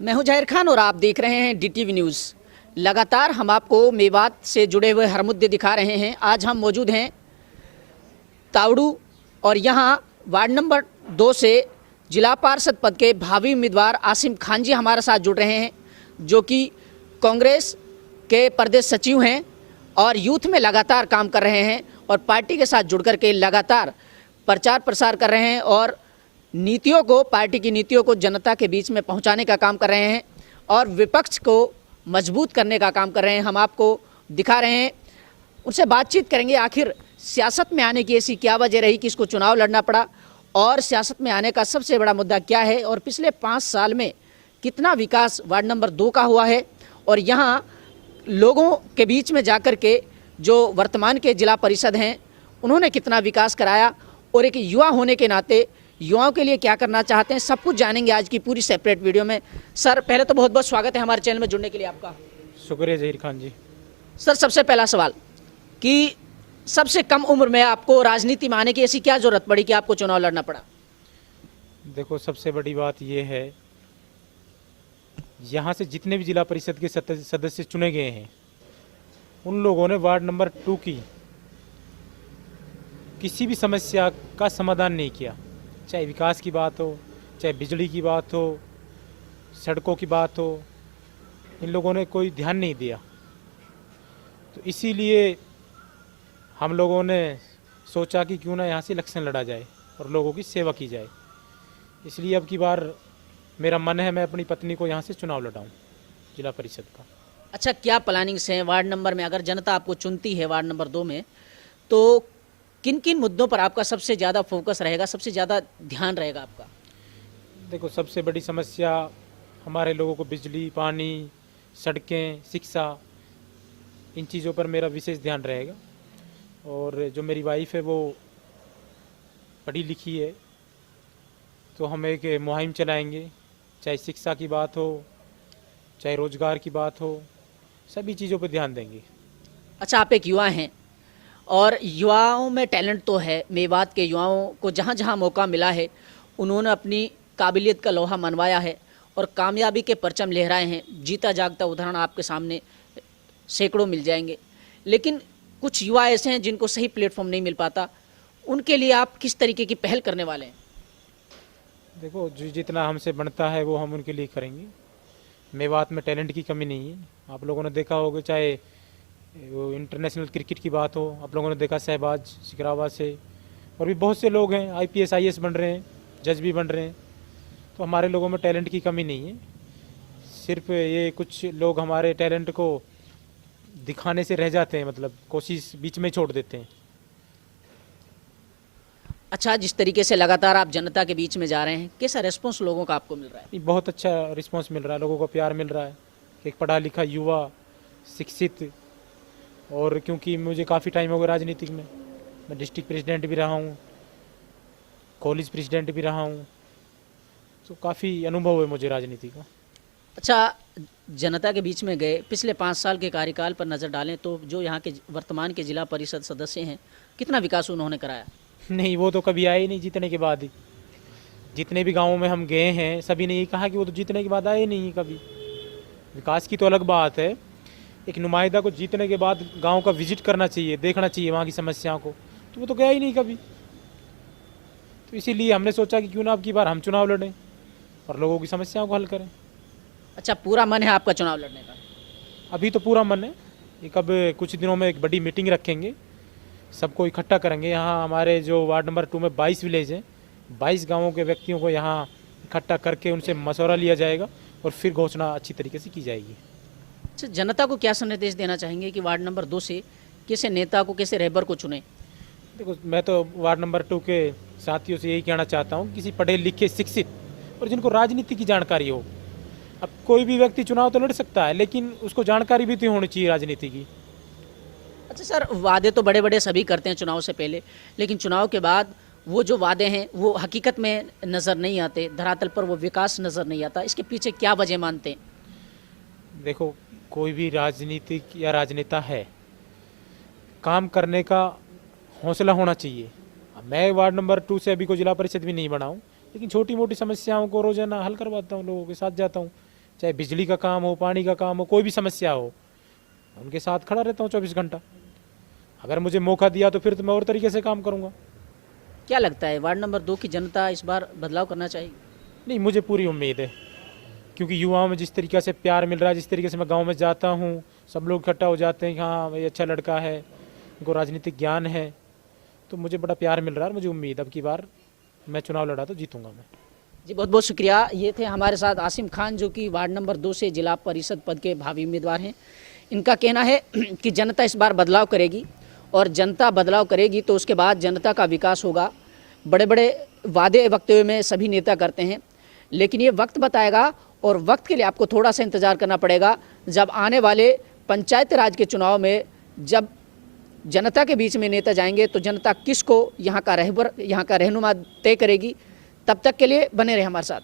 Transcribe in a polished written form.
मैं हूं जाहिर खान और आप देख रहे हैं DTV न्यूज़। लगातार हम आपको मेवात से जुड़े हुए हर मुद्दे दिखा रहे हैं। आज हम मौजूद हैं तावड़ू और यहां वार्ड नंबर 2 से जिला पार्षद पद के भावी उम्मीदवार आसिम खान जी हमारे साथ जुड़ रहे हैं, जो कि कांग्रेस के प्रदेश सचिव हैं और यूथ में लगातार काम कर रहे हैं और पार्टी के साथ जुड़ करके लगातार प्रचार प्रसार कर रहे हैं और नीतियों को, पार्टी की नीतियों को जनता के बीच में पहुंचाने का काम कर रहे हैं और विपक्ष को मजबूत करने का काम कर रहे हैं। हम आपको दिखा रहे हैं, उनसे बातचीत करेंगे। आखिर सियासत में आने की ऐसी क्या वजह रही कि इसको चुनाव लड़ना पड़ा और सियासत में आने का सबसे बड़ा मुद्दा क्या है और पिछले 5 साल में कितना विकास वार्ड नंबर 2 का हुआ है और यहाँ लोगों के बीच में जाकर के जो वर्तमान के जिला परिषद हैं उन्होंने कितना विकास कराया और एक युवा होने के नाते युवाओं के लिए क्या करना चाहते हैं, सब कुछ जानेंगे आज की पूरी सेपरेट वीडियो में। सर, पहले तो बहुत बहुत स्वागत है हमारे चैनल में जुड़ने के लिए आपका। शुक्रिया जहीर खान जी। सर, सबसे पहला सवाल कि सबसे कम उम्र में आपको राजनीति में आने की ऐसी क्या जरूरत पड़ी कि आपको चुनाव लड़ना पड़ा? देखो, सबसे बड़ी बात यह है, यहाँ से जितने भी जिला परिषद के सदस्य चुने गए हैं उन लोगों ने वार्ड नंबर 2 की किसी भी समस्या का समाधान नहीं किया। चाहे विकास की बात हो, चाहे बिजली की बात हो, सड़कों की बात हो, इन लोगों ने कोई ध्यान नहीं दिया। तो इसीलिए हम लोगों ने सोचा कि क्यों ना यहाँ से इलेक्शन लड़ा जाए और लोगों की सेवा की जाए। इसलिए अब की बार मेरा मन है मैं अपनी पत्नी को यहाँ से चुनाव लड़ाऊँ जिला परिषद का। अच्छा, क्या प्लानिंग्स हैं वार्ड नंबर में? अगर जनता आपको चुनती है वार्ड नंबर 2 में, तो किन किन मुद्दों पर आपका सबसे ज़्यादा फोकस रहेगा, सबसे ज़्यादा ध्यान रहेगा आपका? देखो, सबसे बड़ी समस्या हमारे लोगों को बिजली, पानी, सड़कें, शिक्षा, इन चीज़ों पर मेरा विशेष ध्यान रहेगा। और जो मेरी वाइफ है वो पढ़ी लिखी है, तो हम एक मुहिम चलाएंगे, चाहे शिक्षा की बात हो, चाहे रोजगार की बात हो, सभी चीज़ों पर ध्यान देंगे। अच्छा, आप एक युवा हैं और युवाओं में टैलेंट तो है। मेवात के युवाओं को जहाँ जहाँ मौका मिला है उन्होंने अपनी काबिलियत का लोहा मनवाया है और कामयाबी के परचम लहराए हैं। जीता जागता उदाहरण आपके सामने सैकड़ों मिल जाएंगे, लेकिन कुछ युवा ऐसे हैं जिनको सही प्लेटफॉर्म नहीं मिल पाता। उनके लिए आप किस तरीके की पहल करने वाले हैं? देखो, जो जितना हमसे बनता है वो हम उनके लिए करेंगे। मेवात में टैलेंट की कमी नहीं है। आप लोगों ने देखा होगा, चाहे वो इंटरनेशनल क्रिकेट की बात हो, आप लोगों ने देखा शहबाज शिकरावा से, और भी बहुत से लोग हैं IPS IAS बन रहे हैं, जज भी बन रहे हैं। तो हमारे लोगों में टैलेंट की कमी नहीं है। सिर्फ ये कुछ लोग हमारे टैलेंट को दिखाने से रह जाते हैं, मतलब कोशिश बीच में छोड़ देते हैं। अच्छा, जिस तरीके से लगातार आप जनता के बीच में जा रहे हैं, कैसा रिस्पॉन्स लोगों का आपको मिल रहा है? ये बहुत अच्छा रिस्पांस मिल रहा है, लोगों को प्यार मिल रहा है। एक पढ़ा लिखा युवा, शिक्षित, और क्योंकि मुझे काफ़ी टाइम हो गया राजनीतिक में, मैं डिस्ट्रिक्ट प्रेसिडेंट भी रहा हूँ, कॉलेज प्रेसिडेंट भी रहा हूँ, तो काफ़ी अनुभव है मुझे राजनीति का। अच्छा, जनता के बीच में गए, पिछले 5 साल के कार्यकाल पर नज़र डालें तो जो यहाँ के वर्तमान के जिला परिषद सदस्य हैं, कितना विकास उन्होंने कराया? नहीं, वो तो कभी आए ही नहीं जीतने के बाद ही। जितने भी गाँवों में हम गए हैं सभी ने ये कहा कि वो तो जीतने के बाद आए नहीं कभी। विकास की तो अलग बात है, एक नुमाइंदा को जीतने के बाद गांव का विजिट करना चाहिए, देखना चाहिए वहाँ की समस्याओं को, तो वो तो गया ही नहीं कभी। तो इसीलिए हमने सोचा कि क्यों ना अब की बार हम चुनाव लड़ें और लोगों की समस्याओं को हल करें। अच्छा, पूरा मन है आपका चुनाव लड़ने का? अभी तो पूरा मन है। एक अब कुछ दिनों में एक बड़ी मीटिंग रखेंगे, सबको इकट्ठा करेंगे। यहाँ हमारे जो वार्ड नंबर 2 में 22 विलेज हैं, 22 गाँवों के व्यक्तियों को यहाँ इकट्ठा करके उनसे मशवरा लिया जाएगा और फिर घोषणा अच्छी तरीके से की जाएगी। अच्छा, जनता को क्या संदेश देना चाहेंगे कि वार्ड नंबर 2 से कैसे नेता को, कैसे रहबर को चुने? देखो, मैं तो वार्ड नंबर 2 के साथियों से यही कहना चाहता हूँ, किसी पढ़े लिखे, शिक्षित और जिनको राजनीति की जानकारी हो। अब कोई भी व्यक्ति चुनाव तो लड़ सकता है, लेकिन उसको जानकारी भी तो होनी चाहिए राजनीति की। अच्छा सर, वादे तो बड़े बड़े सभी करते हैं चुनाव से पहले, लेकिन चुनाव के बाद वो जो वादे हैं वो हकीकत में नज़र नहीं आते, धरातल पर वो विकास नज़र नहीं आता। इसके पीछे क्या वजह मानते हैं? देखो, कोई भी राजनीतिक या राजनेता है, काम करने का हौसला होना चाहिए। मैं वार्ड नंबर 2 से अभी को जिला परिषद भी नहीं बना हूँ, लेकिन छोटी मोटी समस्याओं को रोजाना हल करवाता हूँ, लोगों के साथ जाता हूँ। चाहे बिजली का काम हो, पानी का काम हो, कोई भी समस्या हो, उनके साथ खड़ा रहता हूँ 24 घंटा। अगर मुझे मौका दिया तो फिर तो मैं और तरीके से काम करूँगा। क्या लगता है वार्ड नंबर 2 की जनता इस बार बदलाव करना चाहेगी? नहीं, मुझे पूरी उम्मीद है, क्योंकि युवाओं में जिस तरीके से प्यार मिल रहा है, जिस तरीके से मैं गांव में जाता हूँ, सब लोग इकट्ठा हो जाते हैं कि हाँ भाई अच्छा लड़का है, उनको राजनीतिक ज्ञान है, तो मुझे बड़ा प्यार मिल रहा है। मुझे उम्मीद अब की बार मैं चुनाव लड़ा तो जीतूंगा मैं। जी बहुत बहुत शुक्रिया। ये थे हमारे साथ आसिम खान, जो कि वार्ड नंबर 2 से जिला परिषद पद के भावी उम्मीदवार हैं। इनका कहना है कि जनता इस बार बदलाव करेगी, और जनता बदलाव करेगी तो उसके बाद जनता का विकास होगा। बड़े बड़े वादे वक्तव्य में सभी नेता करते हैं, लेकिन ये वक्त बताएगा, और वक्त के लिए आपको थोड़ा सा इंतज़ार करना पड़ेगा। जब आने वाले पंचायत राज के चुनाव में जब जनता के बीच में नेता जाएंगे तो जनता किसको यहाँ का रहनुमा तय करेगी। तब तक के लिए बने रहे हमारे साथ।